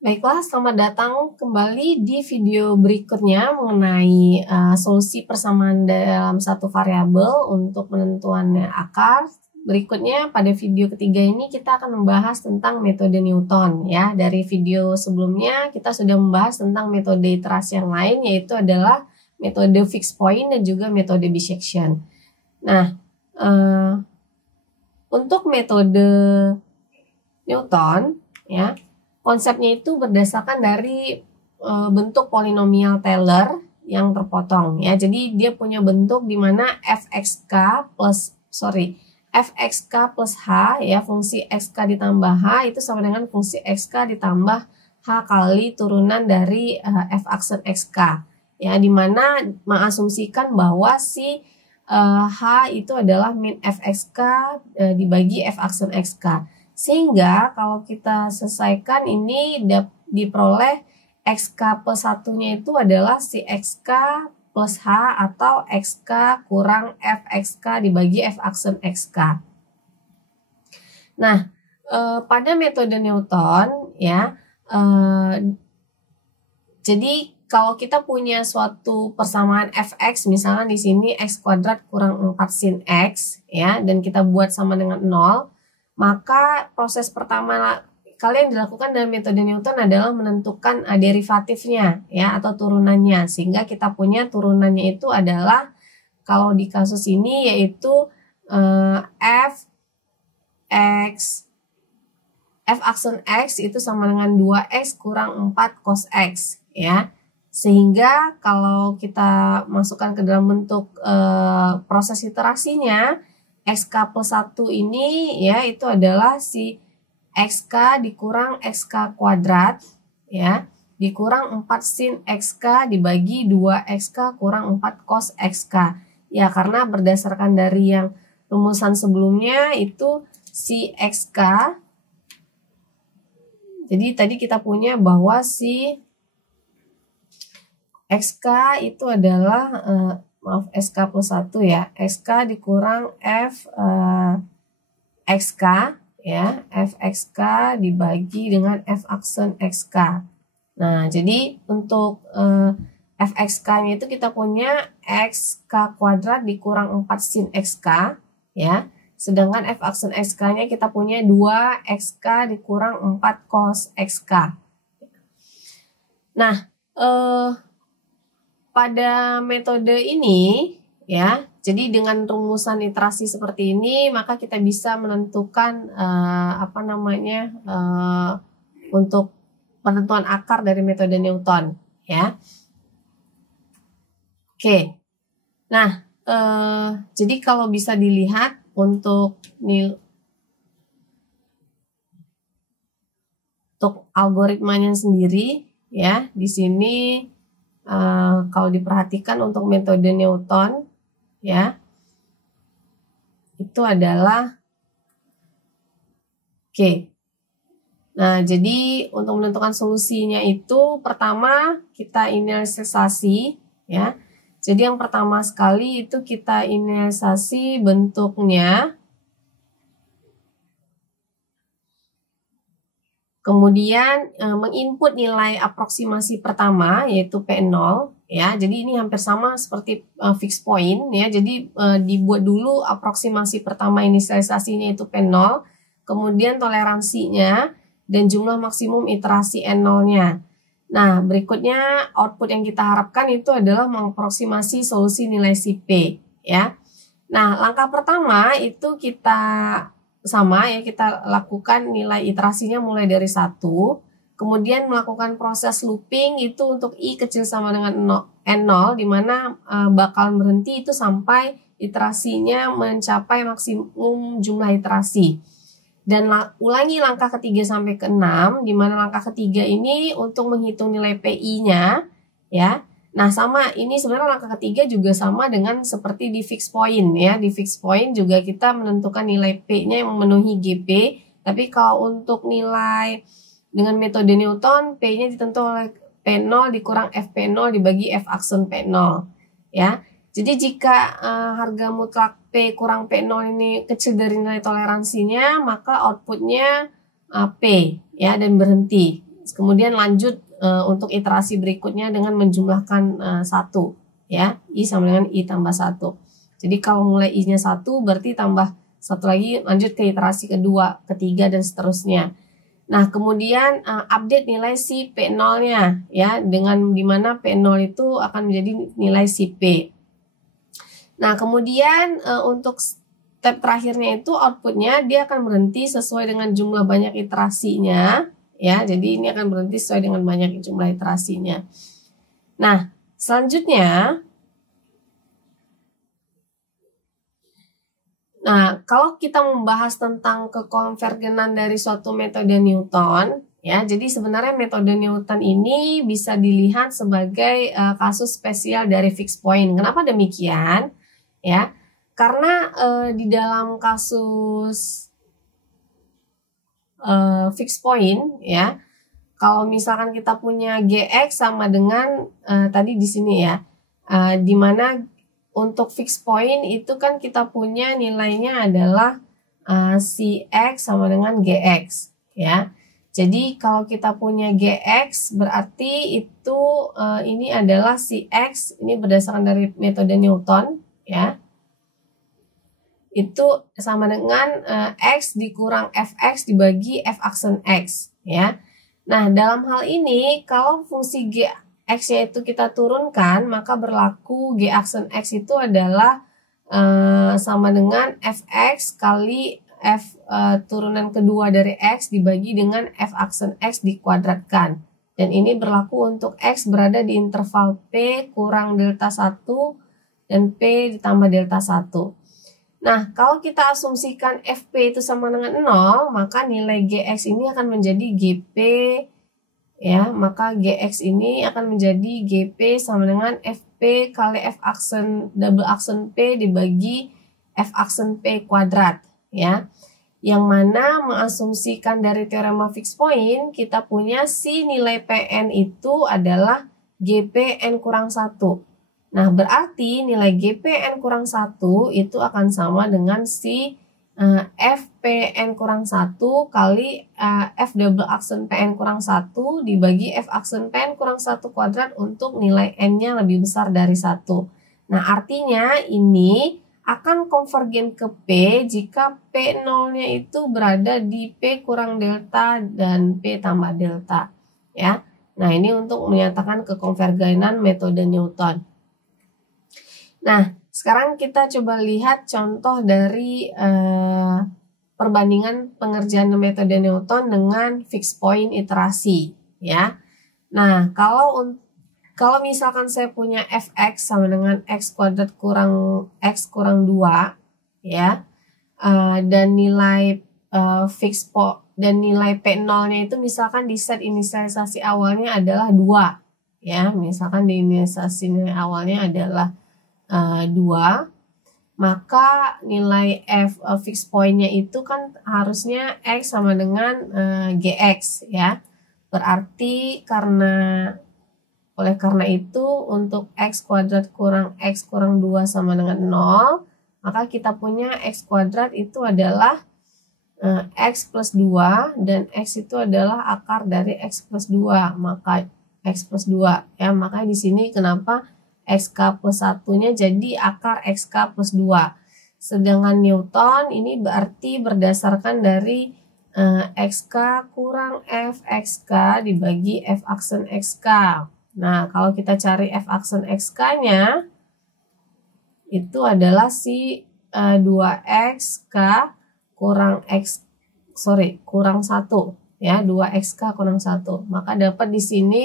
Baiklah, selamat datang kembali di video berikutnya mengenai solusi persamaan dalam satu variabel untuk penentuannya akar. Berikutnya pada video ketiga ini kita akan membahas tentang metode Newton ya. Dari video sebelumnya kita sudah membahas tentang metode iterasi yang lain, yaitu adalah metode fixed point dan juga metode bisection. Nah, untuk metode Newton ya, konsepnya itu berdasarkan dari bentuk polinomial Taylor yang terpotong ya. Jadi dia punya bentuk di mana fxk plus h ya, fungsi xk ditambah h itu sama dengan fungsi xk ditambah h kali turunan dari f aksen xk ya, di mana mengasumsikan bahwa si h itu adalah min fxk dibagi f aksen xk. Sehingga kalau kita selesaikan ini diperoleh xk plus satunya itu adalah si xk plus h atau xk kurang fxk dibagi f aksen xk. Nah, pada metode Newton ya, jadi kalau kita punya suatu persamaan fx, misalnya di sini x kuadrat kurang 4 sin x ya, dan kita buat sama dengan 0, maka proses pertama kalian dilakukan dalam metode Newton adalah menentukan derivatifnya ya, atau turunannya, sehingga kita punya turunannya itu adalah kalau di kasus ini yaitu f aksen x itu sama dengan 2x kurang 4 cos x ya. Sehingga kalau kita masukkan ke dalam bentuk proses iterasinya, xk plus 1 ini ya itu adalah si xk dikurang xk kuadrat ya, dikurang 4 sin xk dibagi 2xk kurang 4 cos xk ya, karena berdasarkan dari yang rumusan sebelumnya itu si xk, jadi tadi kita punya bahwa si xk itu adalah SK plus 1 ya, SK dikurang F XK ya, F XK dibagi dengan F aksen XK. Nah, jadi untuk F XK-nya itu kita punya XK kuadrat dikurang 4 sin XK ya, sedangkan F aksen XK-nya kita punya 2 XK dikurang 4 cos XK. Nah, pada metode ini ya, jadi dengan rumusan iterasi seperti ini maka kita bisa menentukan untuk penentuan akar dari metode Newton ya. Oke. Nah, jadi kalau bisa dilihat untuk algoritmanya sendiri ya, di sini kalau diperhatikan untuk metode Newton ya, itu adalah oke. Nah, jadi untuk menentukan solusinya itu pertama kita inisialisasi ya. Jadi yang pertama sekali itu kita inisialisasi bentuknya. Kemudian menginput nilai aproksimasi pertama yaitu P0 ya. Jadi ini hampir sama seperti fixed point ya. Jadi dibuat dulu aproksimasi pertama, inisialisasinya itu P0, kemudian toleransinya dan jumlah maksimum iterasi N0-nya. Nah, berikutnya output yang kita harapkan itu adalah mengaproksimasi solusi nilai si P ya. Nah, langkah pertama itu kita sama ya, kita lakukan nilai iterasinya mulai dari 1, kemudian melakukan proses looping itu untuk i kecil sama dengan n0, di mana bakal berhenti itu sampai iterasinya mencapai maksimum jumlah iterasi. Dan ulangi langkah ketiga sampai ke-6, di mana langkah ketiga ini untuk menghitung nilai PI-nya ya. Nah, sama ini sebenarnya langkah ketiga juga sama dengan seperti di fixed point ya. Di fixed point juga kita menentukan nilai P-nya yang memenuhi GP. Tapi kalau untuk nilai dengan metode Newton, P-nya ditentukan oleh P0 dikurang FP0 dibagi F aksen P0 ya. Jadi jika harga mutlak P kurang P0 ini kecil dari nilai toleransinya, maka outputnya P ya, dan berhenti. Kemudian lanjut untuk iterasi berikutnya dengan menjumlahkan 1, ya, I sama dengan I tambah 1. Jadi kalau mulai I-nya 1 berarti tambah 1 lagi, lanjut ke iterasi kedua, ketiga, dan seterusnya. Nah, kemudian update nilai si P0-nya, ya, dengan dimana P0 itu akan menjadi nilai si P. Nah, kemudian untuk step terakhirnya itu outputnya dia akan berhenti sesuai dengan jumlah banyak iterasinya, ya. Jadi ini akan berhenti sesuai dengan banyak jumlah iterasinya. Nah, selanjutnya, kalau kita membahas tentang kekonvergenan dari suatu metode Newton, ya, jadi sebenarnya metode Newton ini bisa dilihat sebagai kasus spesial dari fixed point. Kenapa demikian? Ya, karena di dalam kasus fixed point, ya, kalau misalkan kita punya Gx sama dengan tadi di sini, ya, di mana untuk fixed point itu kan kita punya nilainya adalah Cx sama dengan Gx, ya. Jadi kalau kita punya Gx berarti itu ini adalah Cx, ini berdasarkan dari metode Newton, ya. Itu sama dengan X dikurang Fx dibagi F aksen X, ya. Nah, dalam hal ini kalau fungsi Gx-nya itu kita turunkan, maka berlaku G aksen X itu adalah sama dengan Fx kali F turunan kedua dari X dibagi dengan F aksen X dikuadratkan. Dan ini berlaku untuk X berada di interval P kurang delta 1 dan P ditambah delta 1. Nah, kalau kita asumsikan Fp itu sama dengan 0, maka nilai Gx ini akan menjadi Gp, ya, maka Gx ini akan menjadi Gp sama dengan Fp kali F aksen double aksen P dibagi F aksen P kuadrat, ya. Yang mana mengasumsikan dari teorema fixed point, kita punya si nilai Pn itu adalah Gpn kurang 1. Nah, berarti nilai Gpn kurang 1 itu akan sama dengan si Fpn kurang 1 kali F double aksen Pn kurang 1 dibagi F aksen Pn kurang 1 kuadrat untuk nilai N-nya lebih besar dari 1. Nah, artinya ini akan konvergen ke P jika P0-nya itu berada di P kurang delta dan P tambah delta, ya. Nah, ini untuk menyatakan kekonvergenan metode Newton. Nah, sekarang kita coba lihat contoh dari perbandingan pengerjaan metode Newton dengan fixed point iterasi, ya. Nah, kalau misalkan saya punya Fx sama dengan X kuadrat kurang X kurang 2, ya, dan nilai fixed point dan nilai P0-nya itu misalkan di set inisialisasi awalnya adalah 2, ya, misalkan di inisialisasi nilai awalnya adalah 2, maka nilai F fixed point-nya itu kan harusnya X sama dengan Gx, ya. Berarti oleh karena itu untuk X kuadrat kurang X kurang 2 sama dengan 0, maka kita punya X kuadrat itu adalah X plus 2 dan X itu adalah akar dari X plus 2, maka X plus 2, ya. Maka di sini kenapa XK plus 1-nya jadi akar XK plus 2. Sedangkan Newton ini berarti berdasarkan dari XK kurang FXK dibagi F aksen XK. Nah, kalau kita cari F aksen XK-nya, itu adalah si 2XK kurang kurang 1, ya, 2XK kurang 1. Maka dapat di sini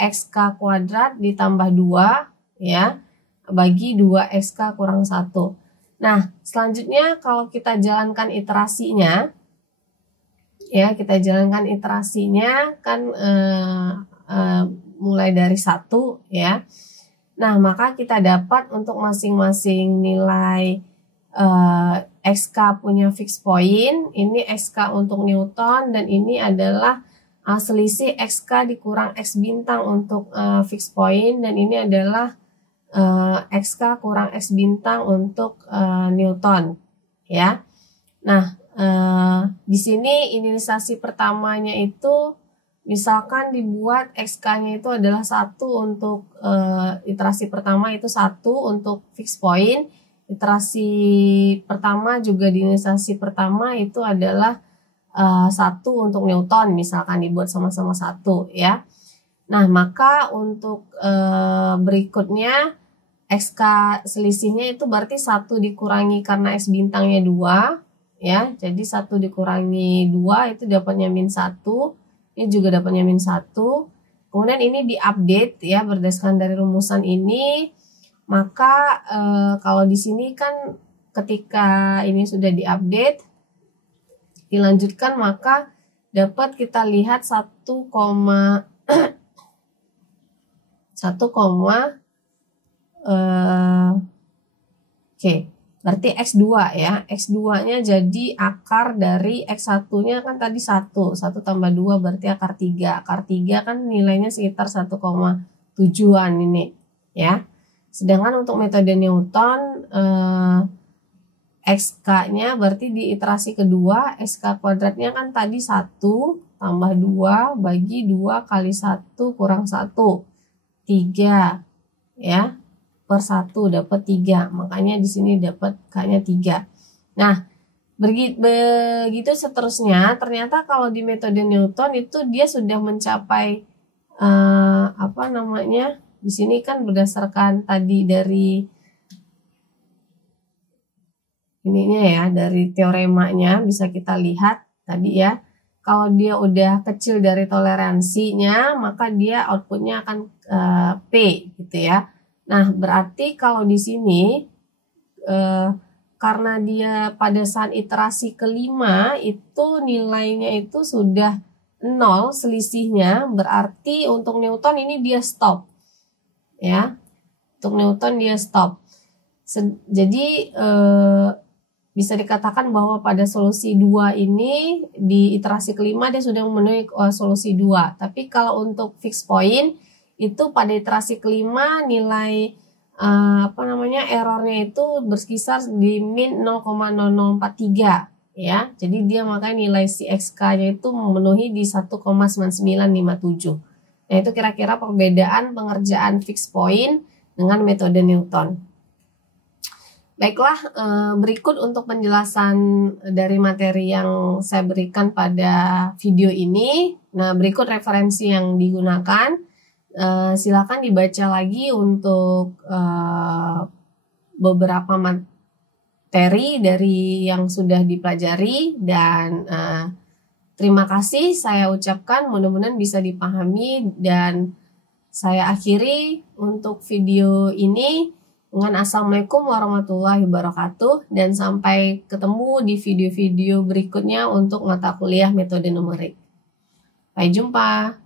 XK kuadrat ditambah 2, ya, bagi 2XK kurang 1. Nah, selanjutnya kalau kita jalankan iterasinya, ya, kita jalankan iterasinya kan mulai dari 1, ya. Nah, maka kita dapat untuk masing-masing nilai XK punya fixed point, ini XK untuk Newton dan ini adalah selisih XK dikurang X bintang untuk fixed point dan ini adalah XK kurang X bintang untuk Newton, ya. Nah, di sini inisialisasi pertamanya itu misalkan dibuat XK-nya itu adalah 1 untuk iterasi pertama itu 1 untuk fixed point, iterasi pertama juga di inisiasi pertama itu adalah 1 untuk Newton, misalkan dibuat sama-sama 1 ya. Nah, maka untuk berikutnya XK selisihnya itu berarti 1 dikurangi karena X bintangnya 2 ya. Jadi 1 dikurangi 2 itu dapatnya min 1. Ini juga dapatnya min 1. Kemudian ini diupdate ya berdasarkan dari rumusan ini. Maka kalau di sini kan ketika ini sudah diupdate, dilanjutkan maka dapat kita lihat 1, oke, berarti X2 ya. X2-nya jadi akar dari X1-nya kan tadi 1. 1 tambah 2 berarti akar 3. Akar 3 kan nilainya sekitar 1,7-an ini ya. Sedangkan untuk metode Newton XK-nya berarti di iterasi kedua, XK kuadratnya kan tadi 1 tambah 2 bagi 2 kali 1 kurang 1. 3 ya per 1 dapat 3, makanya di sini dapat K-nya 3. Nah, begitu seterusnya. Ternyata kalau di metode Newton itu dia sudah mencapai di sini kan berdasarkan tadi dari ininya ya, dari teoremanya bisa kita lihat tadi ya. Kalau dia udah kecil dari toleransinya, maka dia outputnya akan P gitu ya. Nah, berarti kalau di sini karena dia pada saat iterasi kelima itu nilainya itu sudah 0 selisihnya, berarti untuk Newton ini dia stop. Ya. Untuk Newton dia stop. Jadi bisa dikatakan bahwa pada solusi 2 ini di iterasi kelima dia sudah memenuhi solusi 2. Tapi kalau untuk fixed point itu pada iterasi kelima nilai errornya itu berkisar di min 0,0043 ya. Jadi dia makanya nilai si XK-nya itu memenuhi di 1,9957. Nah, itu kira-kira perbedaan pengerjaan fixed point dengan metode Newton. Baiklah, berikut untuk penjelasan dari materi yang saya berikan pada video ini. Nah, berikut referensi yang digunakan. Silakan dibaca lagi untuk beberapa materi dari yang sudah dipelajari. Dan terima kasih saya ucapkan, mudah-mudahan bisa dipahami. Dan saya akhiri untuk video ini dengan assalamualaikum warahmatullahi wabarakatuh, dan sampai ketemu di video-video berikutnya untuk mata kuliah metode numerik. Sampai jumpa.